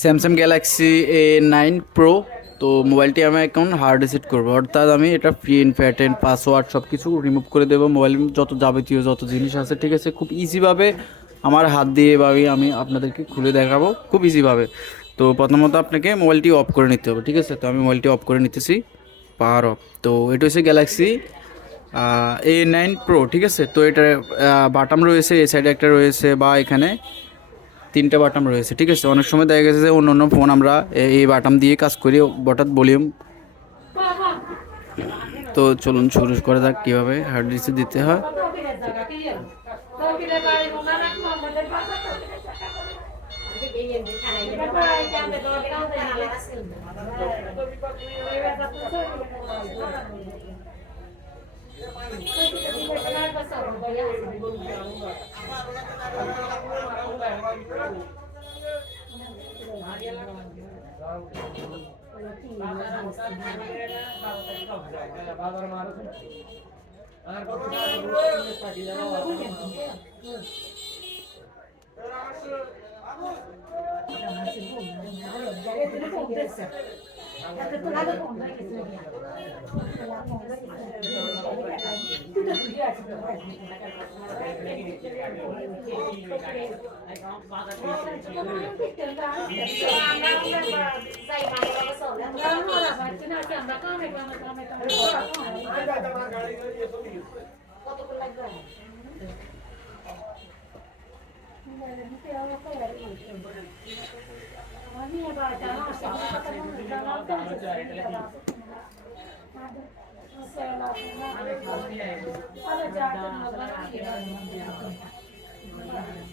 Samsung Galaxy A9 Pro। তো মোবাইলটি আমি এখন হার্ড রিসেট করবো, অর্থাৎ আমি এটা প্রিন্ট প্যাটার্ন পাসওয়ার্ড সব কিছু রিমুভ করে দেবো। মোবাইল যত যাবতীয় যত জিনিস আছে, ঠিক আছে, খুব ইজিভাবে আমার হাত দিয়ে এভাবে আমি আপনাদেরকে খুলে দেখাবো খুব ইজিভাবে। তো প্রথমত আপনাকে মোবাইলটি অফ করে নিতে হবে, ঠিক আছে। তো আমি মোবাইলটি অফ করে নিতেছি, পাওয়ার অফ। তো এটা হচ্ছে গ্যালাক্সি A9 Pro, ঠিক আছে। তো এটার বাটাম রয়েছে, এই সাইডে একটা রয়েছে, বা এখানে তিনটে বাটাম রয়েছে, ঠিক আছে। অনেক সময় দেখা গেছে যে অন্য অন্য ফোন আমরা এই বাটাম দিয়ে কাজ করি, হঠাৎ ভলিউম। তো চলুন শুরু করা যাক কীভাবে হার্ড ডিস্কে দিতে হয়।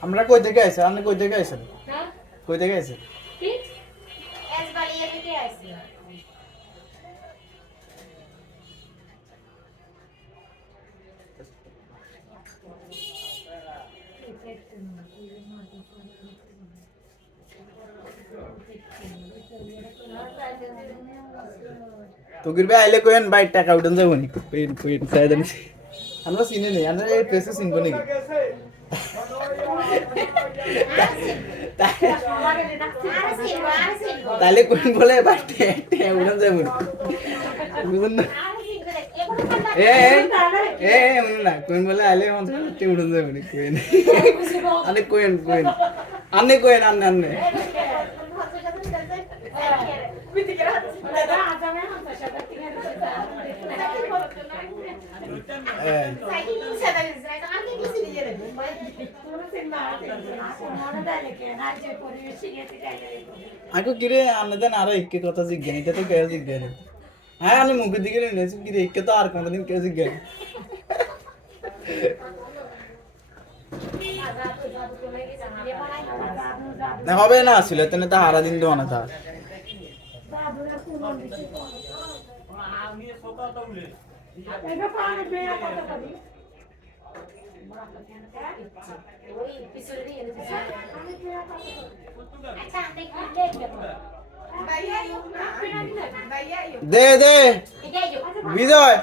আমরা কই থেকে আইছে? আপনি কই থেকে আইছেন? হ্যাঁ, কই থেকে আইছেন? কি এসবালিয়া থেকে আইছি। তকির ভাই আইলে কইেন ভাই টাকা উঠান যাবো নি, কইন কইন চাই দেন। আমরা চিনি নেই, আমরা এই প্লেসে চিনবো নাকি? তাহলে কোন বলে ভাই উঠান যাবো নি, বুঝুন না? এ এ না কোন বলে আইলে উঠান যাবো নি, কইন আনে কইন কইন আনে কইন আনে আনে। aku kira ane dan ara ikke কথা জিজ্ঞাসা এটা তো কে জিজ্ঞাসা? হ্যাঁ আমি মুখের দিকে নিয়েছি কি ikke তো আর কোনদিন কে জিজ্ঞাসা? না হবে না আসলে তেনে তা হারা দিন দেওয়া না তা। দে দে বিজয়,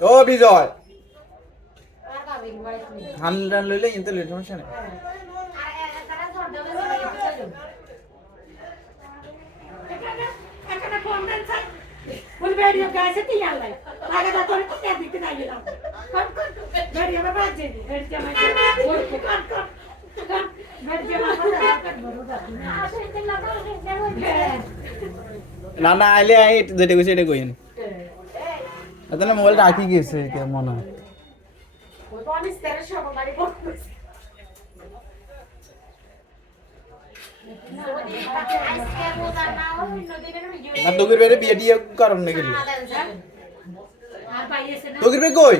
ও বিজয় হান্ড্রেড লইলে কিন্তু লেট সমস্যা নেই। না না আইলে আই যেটা কইছে এটা কইন। তাহলে মোবাইল রাখি গেছে মনে হয়। না তোকের বেড়ে বিয়ে দিয়ে কারণ নাকি? তোকের বে কই?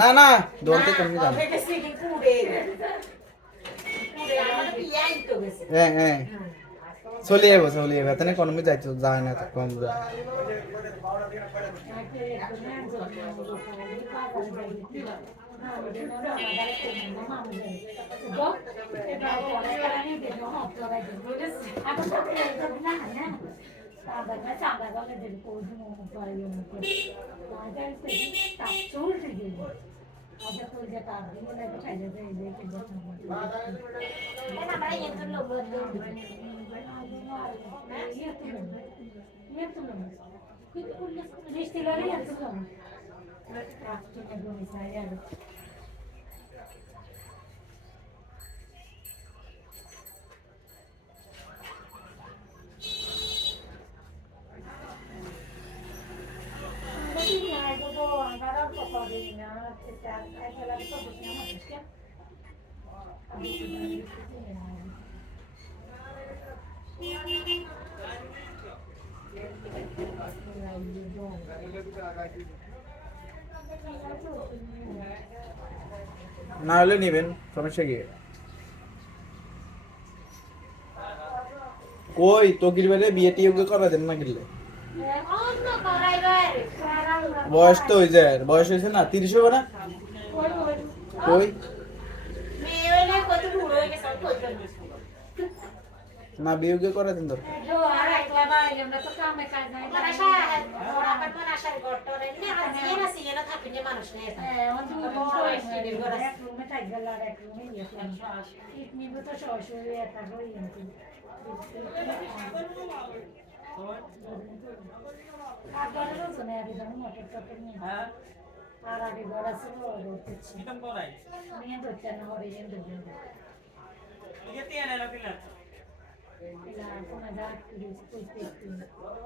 না না দৌড়তে কমে যাবে। হ্যাঁ হ্যাঁ চলে যাবো চলে যাবো এখানে কোনো যাইতো যায় না তো কম যায়। না হলে নেবেন, সমস্যা কি? কই তকির বেলে বিয়ে টিয়ে করা দেন না গেলে? বয়স তো হয়ে যায়, বয়স হয়েছে না, 30 হবে না? কই না বিয়ে করা দেন তো। আর আগে ঘর আছে নিয়ে ধরতে না হরে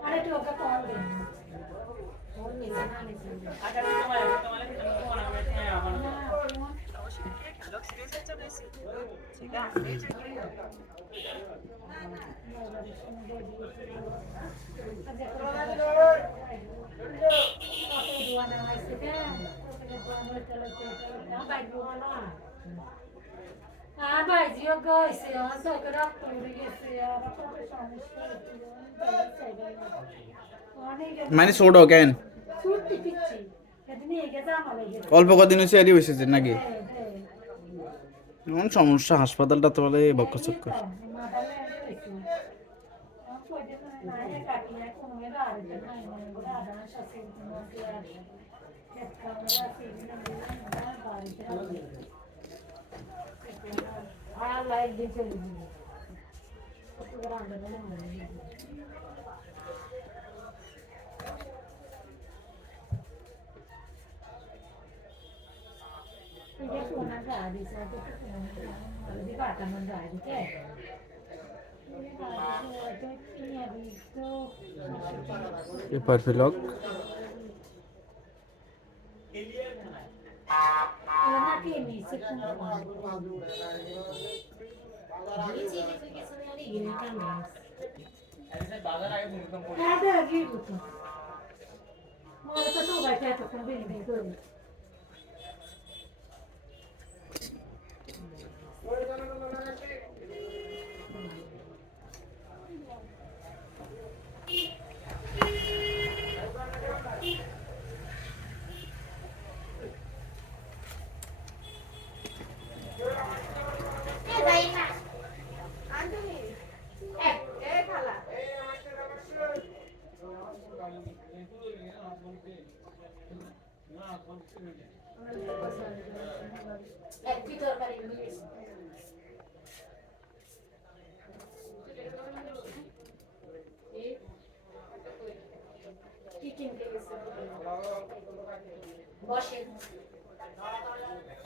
আরে তুই ওকে কল দিন মানে ছোট কেন অল্প কদিন হয়েছে এরই হয়েছে নাকি? এমন সমস্যা হাসপাতালটা তো বলে বক্কর। पेपर ब्लॉग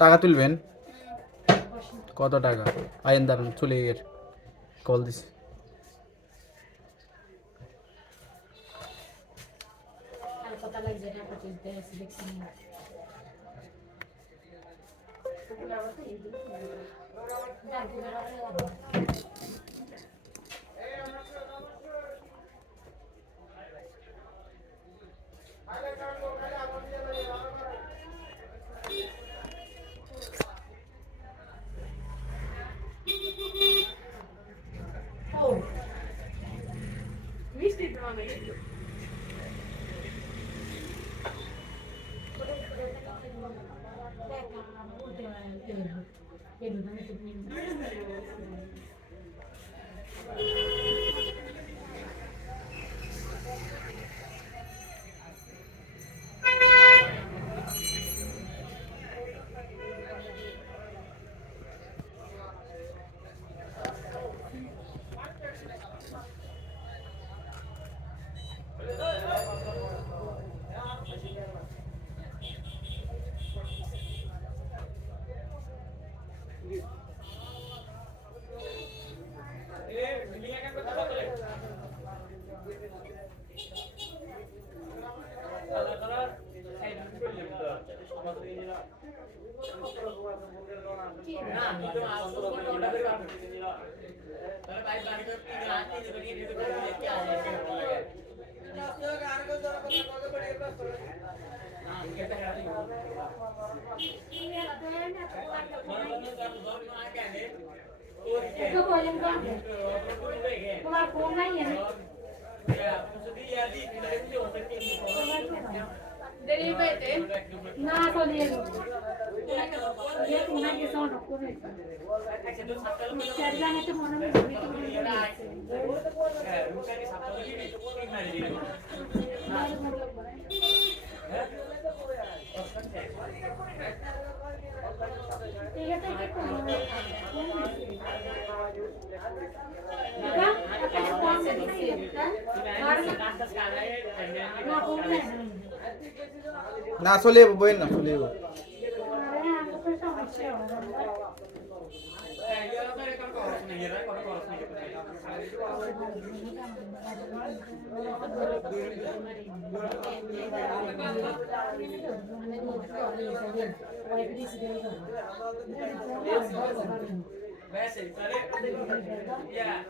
টাকা তুলবেন কত টাকা? আইন দাঁড়ান চলে গিয়ে কল দিছি। একটু বলেন তো তোমার ফোন নাই এনে না চলে এলো ये तुम्हारा के साथ डॉक्टर है चर्चा में तो मन में ठीक है तो क्या अपने कौन से नहीं है ना फोन है না চলে যাবো বইয়ের না চলে যাবো अरे हमको तो समस्या हो रहा है Vese, sale. Ya.